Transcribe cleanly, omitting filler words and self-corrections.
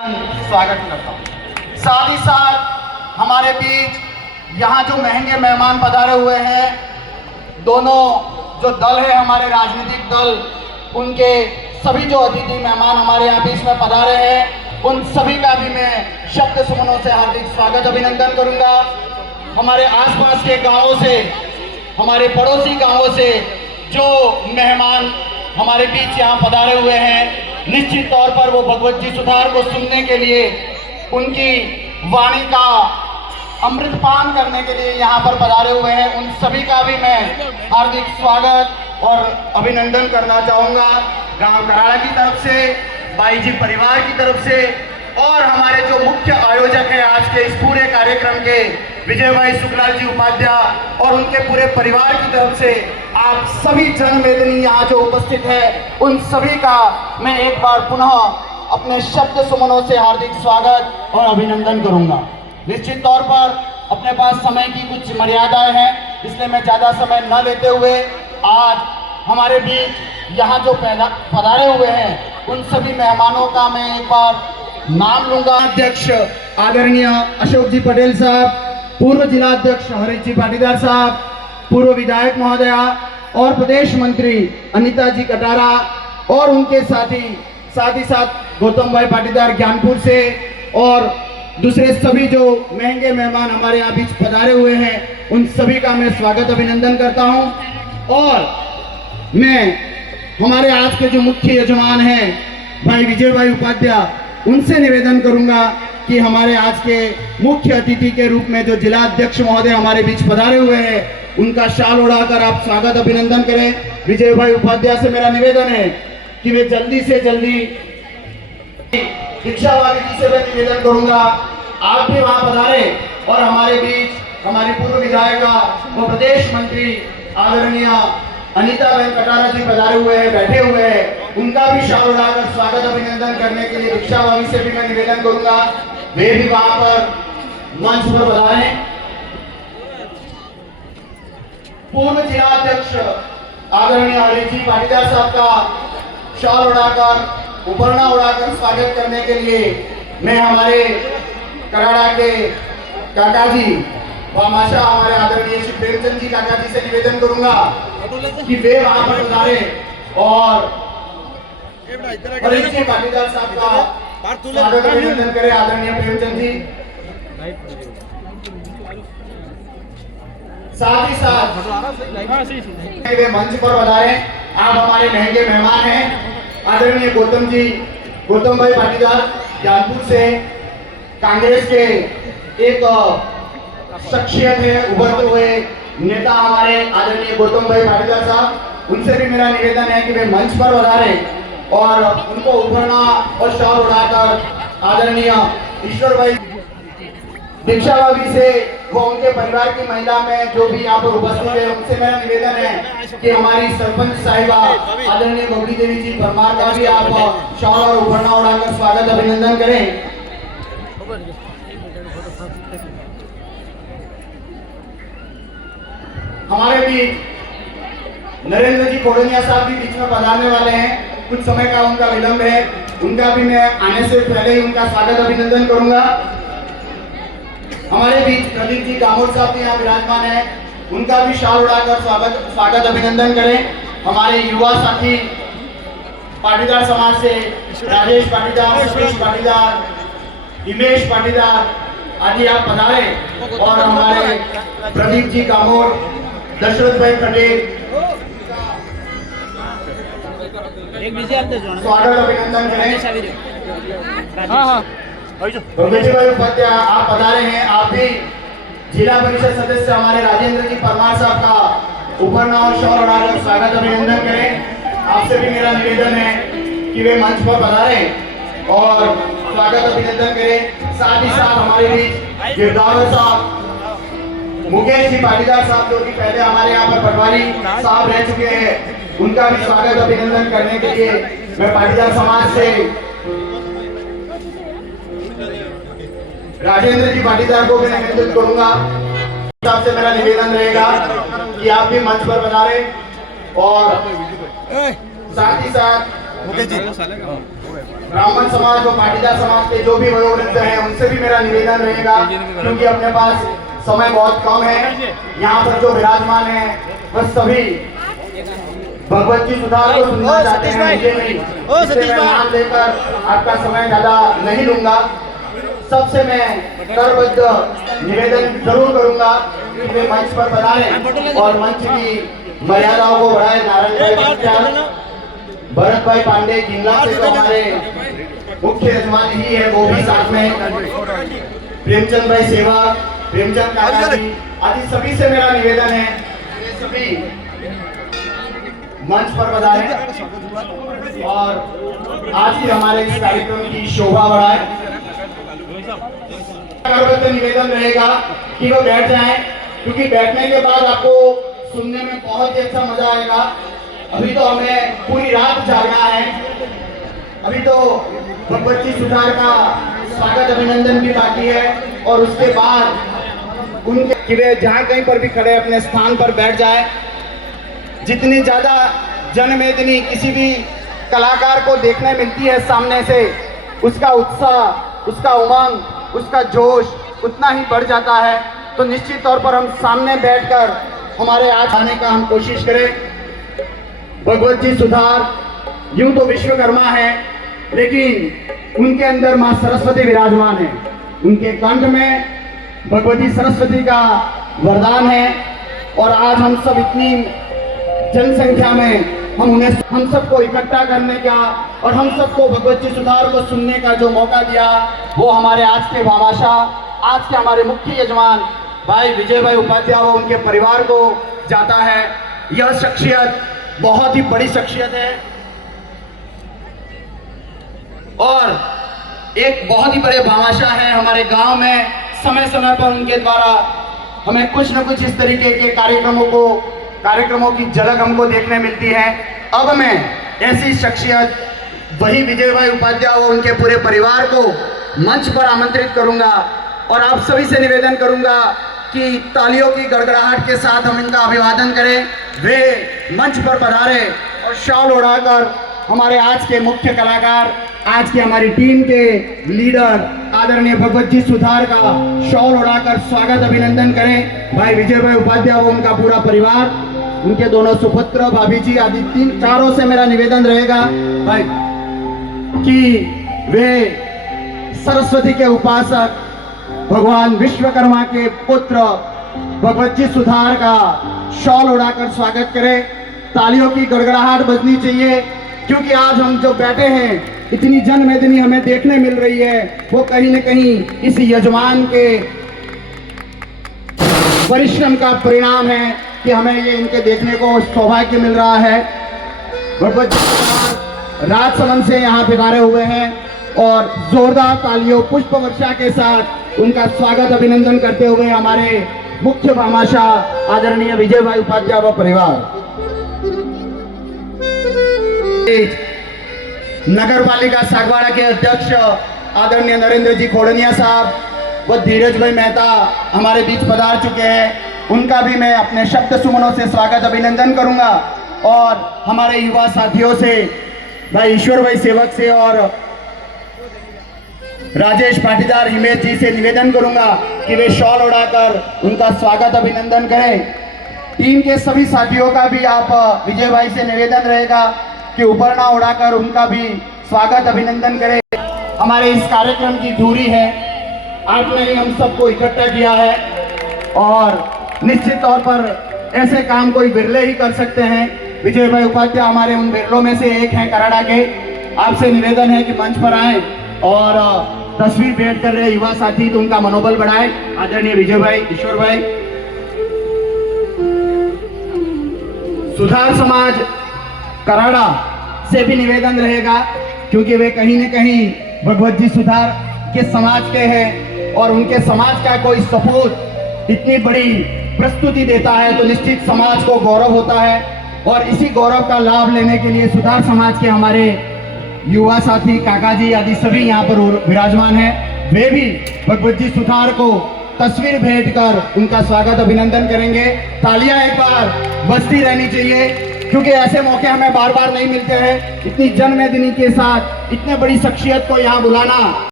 स्वागत करता हूँ। साथ ही साथ हमारे बीच यहाँ जो महंगे मेहमान पधारे हुए हैं, दोनों जो दल है हमारे राजनीतिक दल, उनके सभी जो अतिथि मेहमान हमारे यहाँ बीच में पधारे हैं, उन सभी का भी मैं शब्द सुमनों से हार्दिक स्वागत अभिनंदन करूँगा। हमारे आसपास के गांवों से, हमारे पड़ोसी गांवों से जो मेहमान हमारे बीच यहाँ पधारे हुए हैं, निश्चित तौर पर वो भगवत जी सुधार को सुनने के लिए, उनकी वाणी का अमृतपान करने के लिए यहाँ पर पधारे हुए हैं। उन सभी का भी मैं हार्दिक स्वागत और अभिनंदन करना चाहूँगा। गांव कराड़ा की तरफ से, बाई जी परिवार की तरफ से, और हमारे जो मुख्य आयोजक हैं आज के इस पूरे कार्यक्रम के, विजय भाई शुक्लाल जी उपाध्याय और उनके पूरे परिवार की तरफ से आप सभी जनमेदिनी यहाँ जो उपस्थित है, उन सभी का मैं एक बार पुनः अपने शब्द सुमनों से हार्दिक स्वागत और अभिनंदन करूंगा। निश्चित तौर पर अपने पास समय की कुछ मर्यादाएं हैं, इसलिए मैं ज़्यादा समय न लेते हुए आज हमारे बीच यहाँ जो पधारे हुए हैं, उन सभी मेहमानों का मैं एक बार नाम लूंगा। अध्यक्ष आदरणीय अशोक जी पटेल साहब, पूर्व जिलाध्यक्ष हरीश जी पाटीदार साहब, पूर्व विधायक महोदया और प्रदेश मंत्री अनीता जी कटारा और उनके साथ ही साथ गौतम भाई पाटीदार ज्ञानपुर से, और दूसरे सभी जो महंगे मेहमान हमारे यहाँ बीच पधारे हुए हैं, उन सभी का मैं स्वागत अभिनंदन करता हूँ। और मैं हमारे आज के जो मुख्य यजमान हैं भाई विजय भाई उपाध्याय, उनसे निवेदन करूंगा कि हमारे आज के मुख्य अतिथि के रूप में जो जिला अध्यक्ष महोदय हमारे बीच पधारे हुए हैं, उनका शाल उड़ाकर आप स्वागत अभिनंदन करें। विजय भाई उपाध्याय से मेरा निवेदन है कि वे जल्दी से जल्दी, दीक्षा वाली जी से मैं निवेदन करूंगा आप भी वहां पधारे और हमारे बीच हमारी पूर्व विधायिका व प्रदेश मंत्री आदरणीय अनीता बहन कटारा जी पधारे हुए हैं, बैठे हुए हैं, उनका भी शाल उड़ाकर स्वागत अभिनंदन करने के लिए दीक्षा वाली से भी मैं निवेदन करूंगा वे भी वहां पर मंच पर पधारे। पूर्व जिलाध्यक्ष आदरणीय हरीश जी पाटीदार साहब का शाल उड़ाकर, उपरना उड़ाकर स्वागत करने के लिए मैं हमारे कराड़ा के काका जी वामाशा हमारे आदरणीय श्री प्रेमचंद जी काका जी से निवेदन करूंगा कि वे वहां पर पधारे और हरीश जी पाटीदार साहब का स्वागत अभिनंदन करें। आदरणीय प्रेमचंद जी, साथ ही साथ वे मंच पर पधारे। आप हमारे महंगे मेहमान हैं, आदरणीय गौतम भाई पाटीदार ज्ञानपुर से, कांग्रेस के एक शख्सियत है, उभरते हुए नेता हमारे आदरणीय गौतम भाई पाटीदार साहब, उनसे भी मेरा निवेदन है कि वे मंच पर पधारे और उनको उभरना और शाल उड़ाकर आदरणीय ईश्वर भाई दीक्षा भाभी से वो उनके परिवार की महिला में जो भी यहाँ पर उपस्थित है, उनसे मेरा निवेदन है कि हमारी सरपंच साहिबा आदरणीय बबली देवी जी परमार का भी आप शाल और उभरना उड़ाकर स्वागत अभिनंदन करें। हमारे बीच नरेंद्र जी कोडनिया साहब भी बीच में पधारने वाले हैं, कुछ समय का उनका विलंब है, उनका भी मैं आने से पहले ही उनका स्वागत अभिनंदन करूंगा। हमारे बीच प्रदीप जी कामोर साहब भी यहाँ विराजमान है, उनका भी शाल उड़ाकर स्वागत अभिनंदन करें। हमारे युवा साथी पाटीदार समाज से राजेश पाटीदार, सतीश पाटीदार, हिमेश पाटीदार आदि आप पधारे और हमारे प्रदीप जी कामोर, दशरथ भाई खटेल, स्वागत अभिनंदन करें। भाई उपाध्याय आप पधारे हैं, आप भी जिला परिषद सदस्य हमारे राजेंद्र जी परमार साहब का उपरना और शाल उड़ाकर स्वागत अभिनंदन करें। आपसे भी मेरा निवेदन है कि वे मंच पर पधारे और स्वागत अभिनंदन करें। साथ ही साथ हमारे बीच गिरदावर साहब, मुकेश जी पाटीदार साहब जो कि पहले हमारे यहाँ पर पटवारी साहब रह चुके हैं, उनका भी स्वागत अभिनंदन करने के लिए मैं पाटीदार समाज से राजेंद्र जी पाटीदार को भी निवेदन करूंगा। आपसे मेरा निवेदन रहेगा कि आप भी मंच पर पधारे और साथ ही साथ ब्राह्मण समाज और पाटीदार समाज के जो भी वयोवृद्ध हैं उनसे भी मेरा निवेदन रहेगा, क्योंकि अपने पास समय बहुत कम है। यहाँ पर जो विराजमान है वह सभी भगवत जी सुधार को सुनना चाहते हैं, मुझे नहीं। इसलिए मैं नाम लेकर आपका समय ज्यादा नहीं लूंगा। सबसे मैं करबद्ध निवेदन जरूर करूंगा कि वे मंच पर पधारें और मंच की मर्यादाओं को बढ़ाए। नारायण भाई, भरत भाई पांडे किंगला से जो हमारे मुख्य यजमान ही है वो भी साथ में, प्रेमचंद भाई सेवा, प्रेमचंद काका जी आदि सभी से मेरा निवेदन है ये सभी मंच पर पधारें और आज के हमारे इस कार्यक्रम की शोभा बढ़ाए। निवेदन रहेगा कि वो बैठ जाएं, क्योंकि बैठने के बाद आपको सुनने में बहुत ही अच्छा मजा आएगा। अभी तो हमें पूरी रात जागना है। अभी तो भगवत जी सुधार का स्वागत अभिनंदन भी बाकी है और उसके बाद उनके कि वे जहाँ कहीं पर भी खड़े अपने स्थान पर बैठ जाए। जितनी ज्यादा जनमेदिनी किसी भी कलाकार को देखने मिलती है सामने से, उसका उत्साह, उसका उमंग, उसका जोश उतना ही बढ़ जाता है। तो निश्चित तौर पर हम सामने बैठकर हमारे आज आने का हम कोशिश करें। भगवत जी सुधार यूं तो विश्वकर्मा है, लेकिन उनके अंदर मां सरस्वती विराजमान है। उनके कंठ में भगवती सरस्वती का वरदान है और आज हम सब इतनी जनसंख्या में हम सबको इकट्ठा करने का और हम सबको भगवत जी सुधार को सुनने का जो मौका दिया, वो हमारे आज के भामाशाह, आज के हमारे मुख्य यजमान भाई विजय भाई उपाध्याय व उनके परिवार को जाता है। यह शख्सियत बहुत ही बड़ी शख्सियत है और एक बहुत ही बड़े भामाशाह है हमारे गांव में। समय समय पर उनके द्वारा हमें कुछ न कुछ इस तरीके के कार्यक्रमों की झलक हमको देखने मिलती है। अब मैं ऐसी शख्सियत वही विजय भाई उपाध्याय और उनके पूरे परिवार को मंच पर आमंत्रित करूंगा और आप सभी से निवेदन करूंगा कि तालियों की गड़गड़ाहट के साथ हम इनका अभिवादन करें। वे मंच पर पधारे और शॉल उड़ाकर हमारे आज के मुख्य कलाकार, आज की हमारी टीम के लीडर आदरणीय भगवत जी सुधार का शॉल उड़ाकर स्वागत अभिनंदन करें। भाई विजय भाई उपाध्याय व उनका पूरा परिवार, उनके दोनों सुपुत्र, भाभी जी आदि चारों से मेरा निवेदन रहेगा भाई कि वे सरस्वती के उपासक भगवान विश्वकर्मा के पुत्र भगवत जी सुधार का शॉल उड़ाकर स्वागत करें। तालियों की गड़गड़ाहट बजनी चाहिए, क्योंकि आज हम जो बैठे हैं, इतनी जनमेदिनी हमें देखने मिल रही है, वो कहीं न कहीं इस यजमान के परिश्रम का परिणाम है कि हमें ये इनके देखने को सौभाग्य मिल रहा है। भगवत जी सुधार राजसमंद से यहाँ पधारे हुए हैं और जोरदार तालियों पुष्प वर्षा के साथ उनका स्वागत अभिनंदन करते हुए हमारे मुख्य भामाशाह आदरणीय विजय भाई उपाध्याय व परिवार, नगर पालिका सागवाड़ा के अध्यक्ष आदरणीय नरेंद्र जी खोड़निया साहब व धीरज भाई मेहता हमारे बीच पधार चुके हैं। उनका भी मैं अपने शब्द सुमनों से स्वागत अभिनंदन करूंगा और हमारे युवा साथियों से भाई ईश्वर भाई सेवक से और राजेश पाटीदार हिमेश जी से निवेदन करूंगा कि वे शॉल उड़ाकर उनका स्वागत अभिनंदन करें। टीम के सभी साथियों का भी आप विजय भाई से निवेदन रहेगा कि उपरना उड़ाकर उनका भी स्वागत अभिनंदन करें। हमारे इस कार्यक्रम की धुरी है, आपने ही हम सबको इकट्ठा किया है और निश्चित तौर पर ऐसे काम कोई बिरले ही कर सकते हैं। विजय भाई उपाध्याय हमारे उन बिरलों में से एक हैं कराड़ा के। आपसे निवेदन है कि मंच पर आए और तस्वीर भेंट कर रहे युवा साथी तो उनका मनोबल बढ़ाए। आदरणीय विजय भाई, ईश्वर भाई, सुधार समाज कराड़ा से भी निवेदन रहेगा, क्योंकि वे कहीं न कहीं भगवत जी सुधार के समाज के हैं और उनके समाज का कोई सपूत इतनी बड़ी प्रस्तुति देता है तो निश्चित समाज को गौरव होता है और इसी गौरव का लाभ लेने के लिए सुधार समाज के हमारे युवा साथी काका जी आदि सभी यहाँ पर विराजमान हैं। वे भी भगवत जी सुधार को तस्वीर भेंट कर उनका स्वागत अभिनंदन करेंगे। तालियां एक बार बजती रहनी चाहिए। क्योंकि ऐसे मौके हमें बार बार नहीं मिलते हैं। इतनी जनमेदिनी के साथ इतने बड़ी शख्सियत को यहाँ बुलाना